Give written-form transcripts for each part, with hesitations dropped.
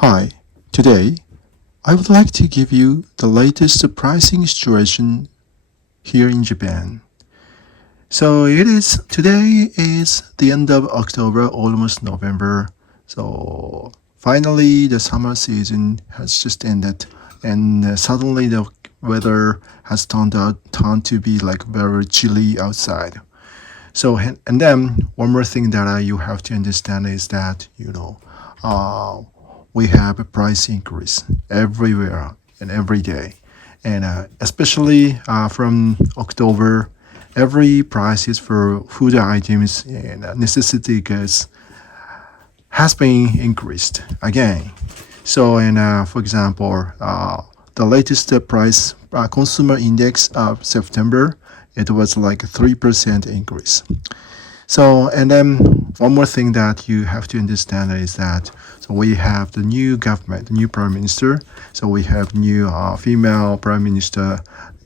Hi, today I would like to give you the latest pricing situation here in Japan. So today is the end of October, almost November. So finally the summer season has just ended and suddenly the weather has turned to be like very chilly outside. So and then one more thing that you have to understand is that uh, we have a price increase everywhere and every day, and especially from October, every prices for food items and necessity goods has been increased again. So, and for example, the latest price consumer index of September, it was like 3% increase. So, and then one more thing that you have to understand is that so we have the new government, the new prime minister. So we have new female prime minister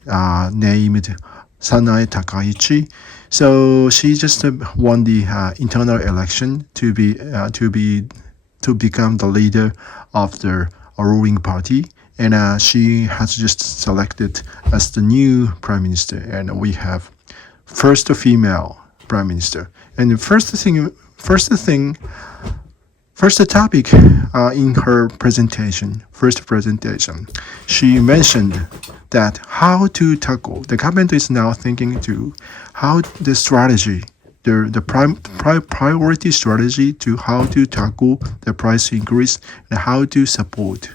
named Sanae Takaichi. So she just won the internal election to become the leader of the ruling party, and she has just selected as the new prime minister. And we have first female prime minister. And the first topic in her first presentation, she mentioned that how to tackle. The government is now thinking to how the strategy, priority strategy to how to tackle the price increase and how to support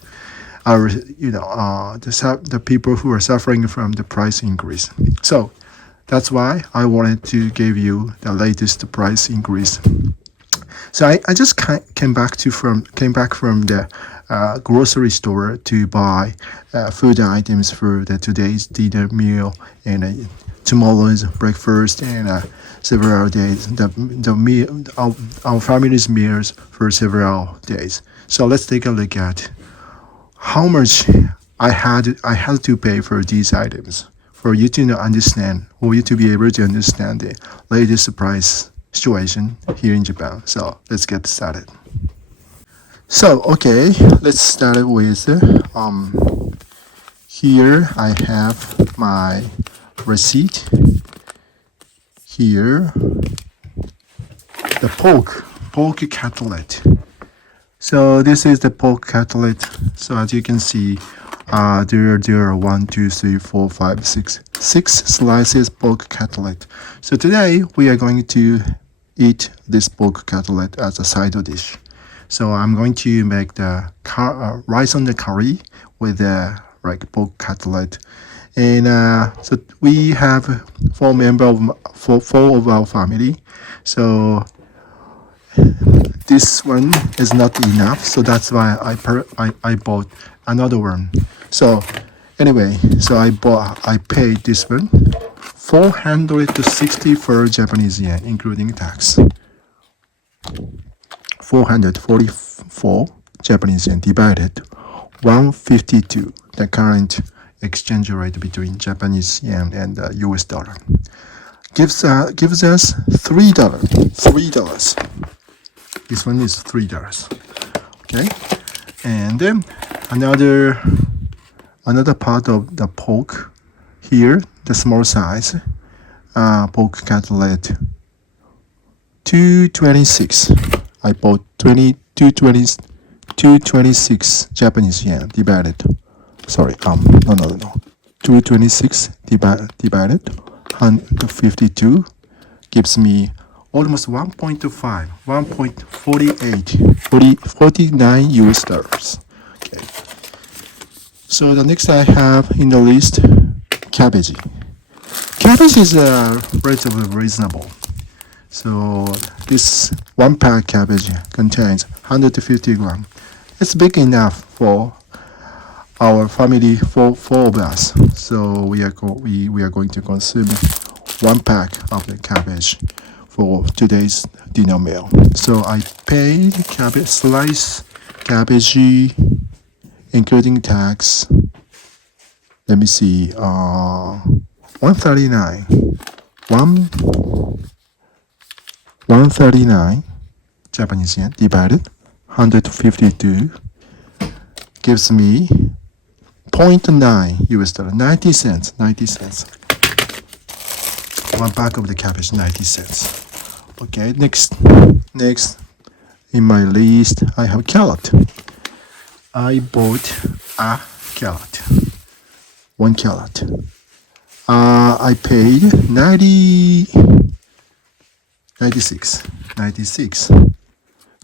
our the people who are suffering from the price increase. So that's why I wanted to give you the latest price increase. So I just came back from the grocery store to buy food items for the today's dinner meal and tomorrow's breakfast and several days the meal our family's meals for several days. So let's take a look at how much I had to pay for these items for you to understand, for you to be able to understand the latest price situation here in Japan. So let's get started. So okay, let's start with here I have my receipt. Here the pork cutlet. So this is the pork cutlet. So as you can see, there are 1, 2, 3, 4, 5, 6 slices pork cutlet. So today we are going to eat this pork cutlet as a side dish. So I'm going to make the rice on the curry with the like pork cutlet, and so we have four of our family. So this one is not enough, so that's why I bought another one. So anyway, so I paid this one 464 Japanese yen, including tax. 444 Japanese yen divided 152, the current exchange rate between Japanese yen and the US dollar, gives us $3. $3. This one is $3. Okay, and then another part of the pork here, the small size pork cutlet, 226. I bought 226 Japanese yen divided. Sorry, no. 226 divided 152 gives me almost 49 US dollars. Okay. So the next I have in the list, cabbage. Cabbage is relatively reasonable. So this one pack cabbage contains 150 grams. It's big enough for our family, for four of us. So we are going to consume one pack of the cabbage for today's dinner meal. So I paid slice cabbage, including tax. Let me see, 139. 139 Japanese yen divided 152 gives me 0.9 US dollar, 90 cents, 90 cents. One pack of the cabbage, 90 cents. Okay, next in my list, I have carrot. I bought a carrot, 1 carrot. I paid 96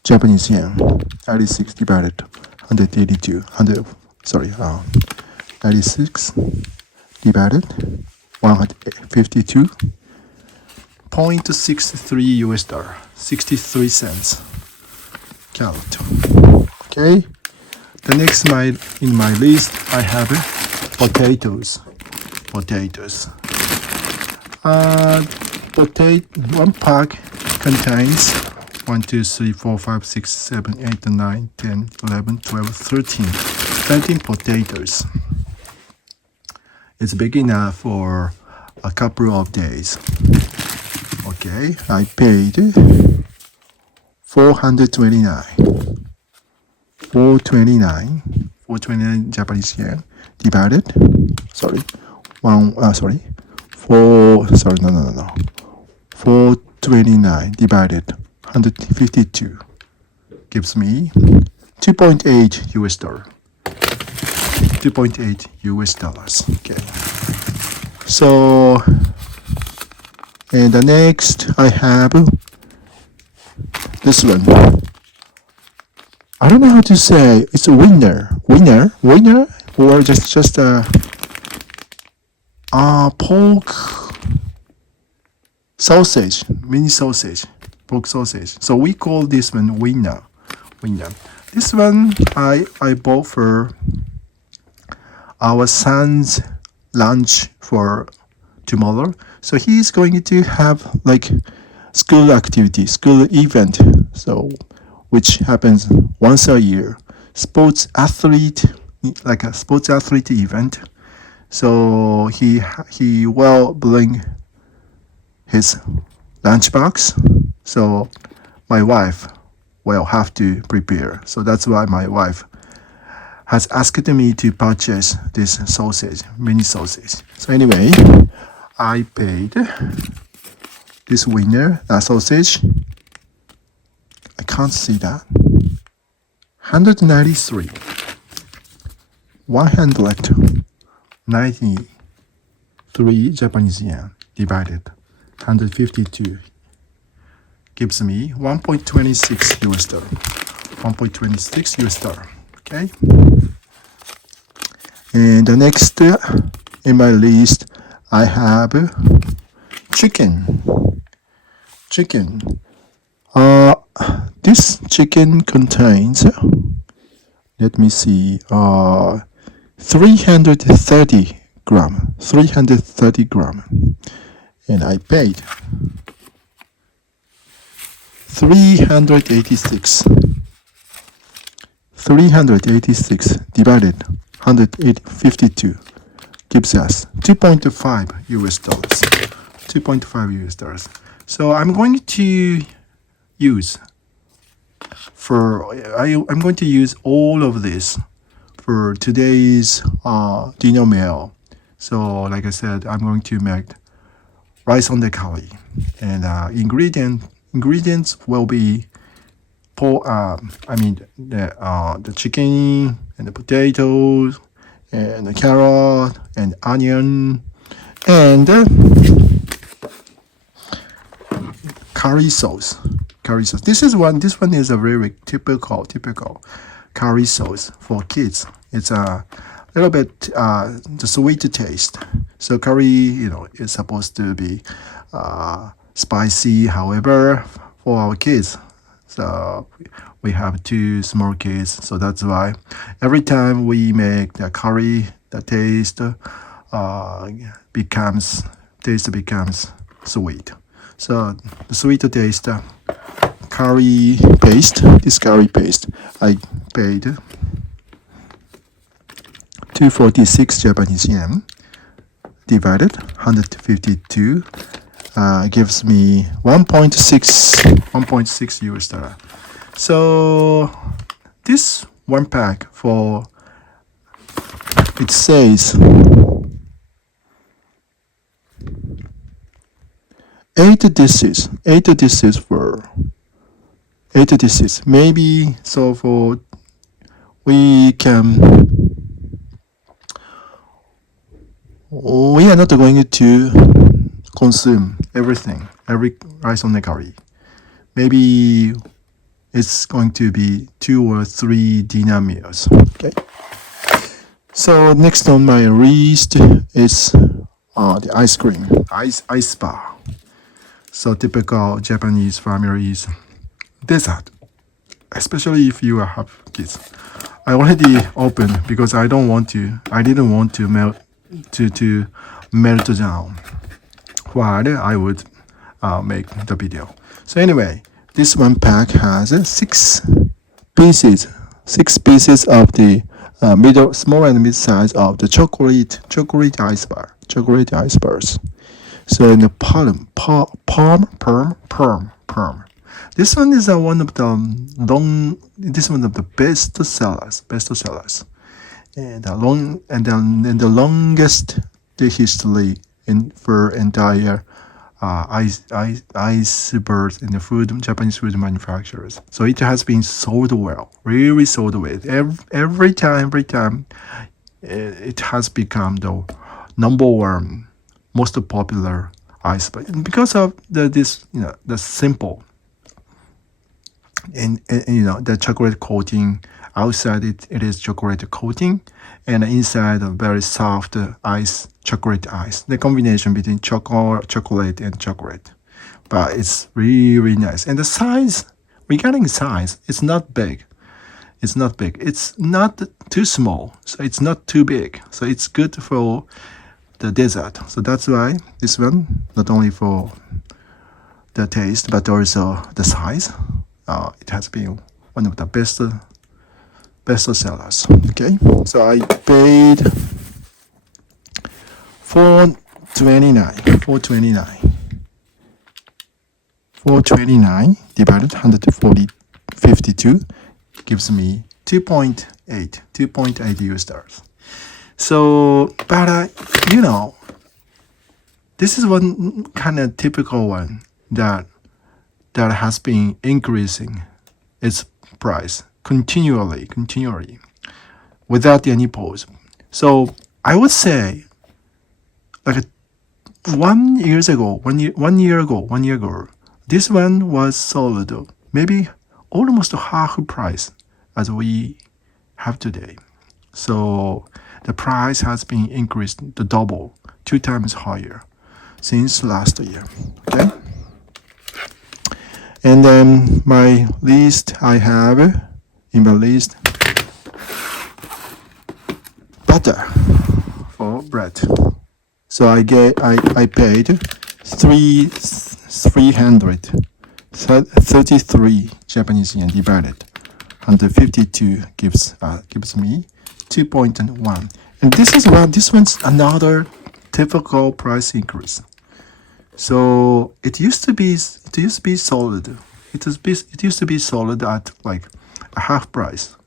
Japanese yen. 96 divided 182. 96 divided 152.63 US dollar, 63 cents carrot. Okay. The next in my list, I have potatoes. One pack contains 1, 2, 3, 4, 5, 6, 7, 8, 9, 10, 11, 12, 13 potatoes. It's big enough for a couple of days. Okay, I paid 429 Japanese yen divided 429 divided 152 gives me 2.8 US dollar. 2.8 US dollars. Okay. So, and the next I have this one. I don't know how to say. It's a winner, or just a pork sausage, mini sausage, pork sausage. So we call this one winner. This one I bought for our son's lunch for tomorrow. So he's going to have like school activity, school event. So which happens once a year. Sports athlete event. So he will bring his lunchbox. So my wife will have to prepare. So that's why my wife has asked me to purchase this sausage, mini sausage. So anyway, I paid this winner sausage. I can't see that. 193 Japanese yen divided 152 gives me 1.26 US dollar. 1.26 US dollar. Okay. And the next in my list, I have chicken. This chicken contains, let me see, 330 gram, and I paid 386 divided 152 gives us 2.5 US dollars. 2.5 US dollars. So I'm going to use I'm going to use all of this for today's dinner meal. So like I said, I'm going to make rice on the curry, and ingredients will be the chicken and the potatoes and the carrot and onion and curry sauce. This one is a very typical curry sauce for kids. It's a little bit the sweet taste. So curry, is supposed to be spicy. However, for our kids, so we have 2 small kids, so that's why every time we make the curry, the taste becomes sweet. So the sweet taste curry paste, I paid 246 Japanese yen divided 152 gives me 1.6 US dollar. So this one pack for it says 8 dishes for 8 dishes. Maybe so for we are not going to consume every rice onigiri. Maybe it's going to be 2 or 3 dinner meals. Okay. So next on my list is the ice cream, ice bar. So typical Japanese families dessert, especially if you have kids. I already opened because I didn't want to melt down while I would make the video. So anyway, this one pack has 6 pieces of the small and mid size of the chocolate ice bars. So in the palm. This one is one of the best sellers, and the longest the history for entire ice birds in the Japanese food manufacturers. So it has been sold well, really sold well. Every time, it has become the number one most popular ice because of the simple and the chocolate coating. Outside it is chocolate coating, and inside a very soft chocolate ice. The combination between chocolate and chocolate, but it's really nice. And the size, regarding size, it's not big. It's not too small, so it's not too big. So it's good for the dessert. So that's why this one, not only for the taste but also the size, it has been one of the best sellers. Okay, so I paid $429 divided 152 gives me 2.8 US dollars. So, but this is one kind of typical one that has been increasing its price continually without any pause. So I would say like 1 year ago, this one was sold maybe almost half price as we have today. So the price has been increased the double, 2 times higher since last year. Okay. And then my list, I have in my list butter for bread. So I paid 333 Japanese yen divided 152 gives me 2.1. And this one's another typical price increase. So it used to be sold. It used to be sold at like a half price.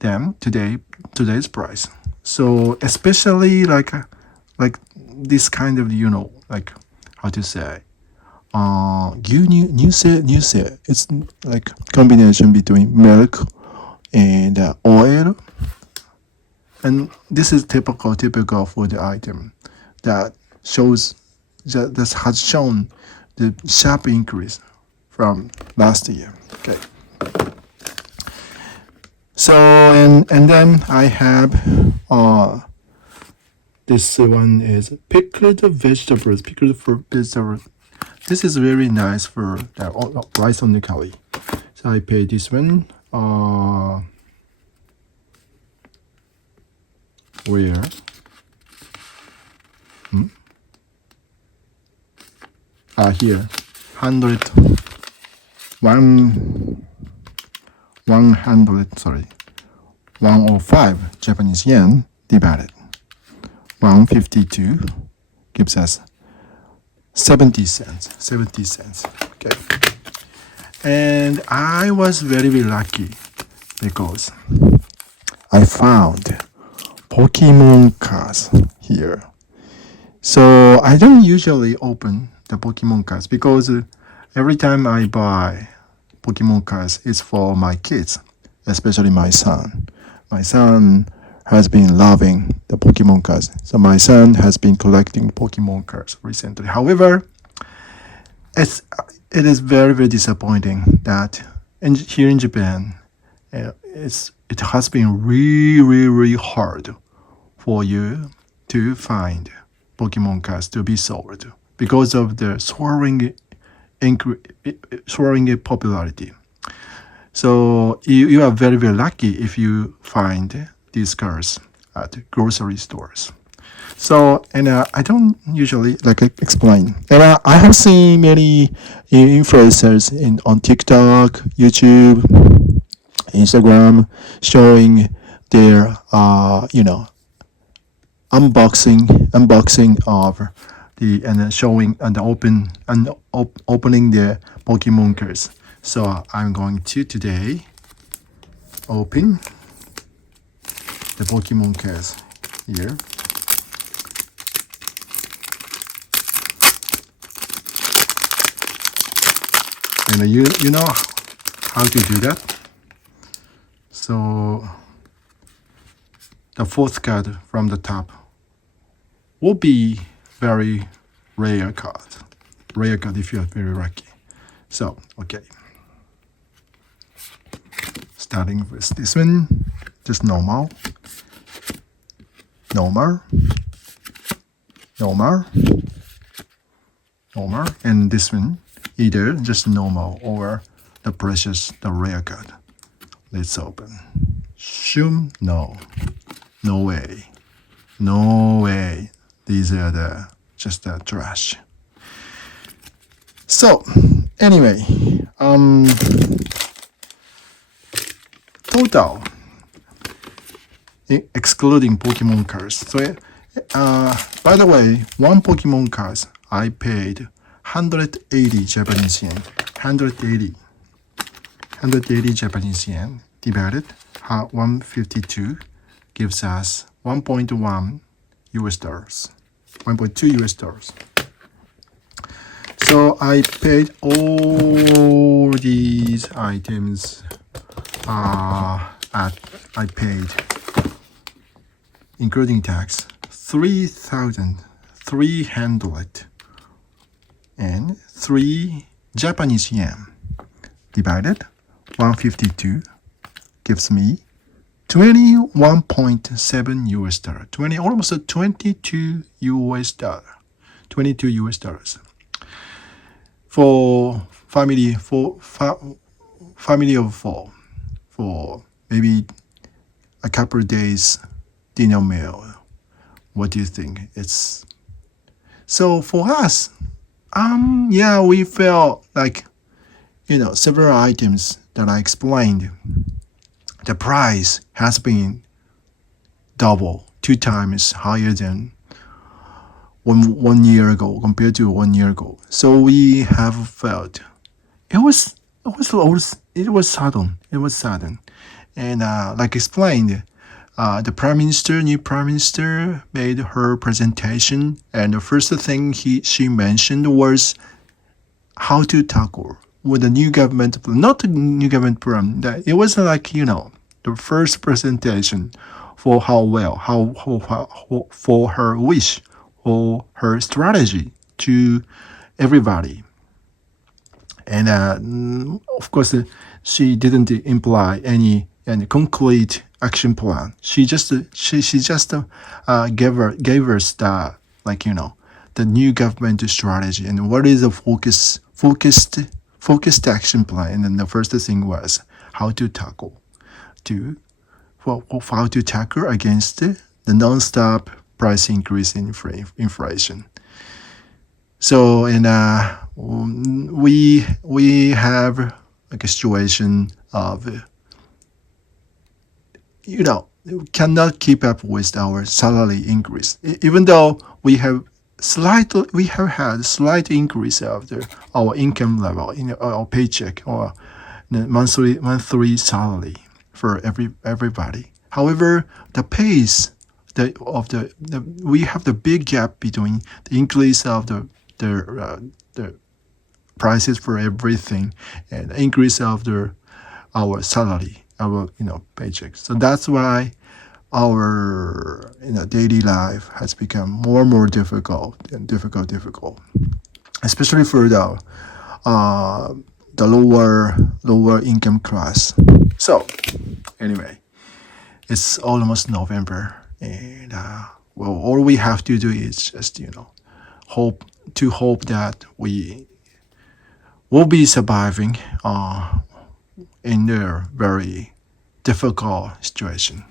Then today's price. So especially like this kind of like how to say gyunyu. It's like combination between milk and oil. And this is typical food item that has shown the sharp increase from last year. Okay. So and then I have this one is pickled vegetables. This is very nice for rice onigiri. So I paid this one. Where? Here, 105 Japanese yen divided 152 gives us 70 cents. Okay. And I was very lucky because I found Pokemon cards here. So I don't usually open the Pokemon cards because every time I buy Pokemon cards, it's for my kids, especially my son. My son has been loving the Pokemon cards. So my son has been collecting Pokemon cards recently. However, it is very, very disappointing that here in Japan, it has been really, really hard for you to find Pokemon cards to be sold because of the soaring popularity. So you are very, very lucky if you find these cards at grocery stores. So, and I don't usually explain. And I have seen many influencers on TikTok, YouTube, Instagram showing their, unboxing of showing and opening the Pokemon cards. So I'm going to today open the Pokemon cards here. And you know how to do that. So the fourth card from the top will be very rare card if you are very lucky. So okay, starting with this one, just normal, and this one either just normal or the rare card. Let's open. Shoom, no way. These are just the trash. So anyway, total excluding Pokemon cards. So by the way, one Pokemon cards I paid 180 Japanese yen. 180 Japanese yen divided 152 gives us 1.1 US dollars. 1.2 US dollars. So I paid all these items I paid, including tax, 3,303 Japanese yen divided 152 gives me 21.7 US dollar, almost 22 US dollar, 22 US dollars for family of four, for maybe a couple of days dinner meal. What do you think? It's so for us. We felt like several items that I explained. The price has been double, 2 times higher than one year ago compared to 1 year ago. So we have felt it was sudden. And like explained, the new prime minister made her presentation, and the first thing she mentioned was how to tackle with the new government, not the new government program. It was like the first presentation for for her wish or her strategy to everybody. And of course, she didn't imply any concrete action plan. She just gave us the the new government strategy and what is a focused action plan. And then the first thing was how to tackle against the non-stop price increase in inflation. So we have like a situation of cannot keep up with our salary increase, even though we have had slight increase of our income level in our paycheck or the monthly salary for everybody. However, the pace we have the big gap between the increase of the prices for everything and the increase of our salary, our paycheck. So that's why our daily life has become more and more difficult and difficult, especially for the lower income class. So anyway, it's almost November, and well, all we have to do is just hope that we will be surviving in a very difficult situation.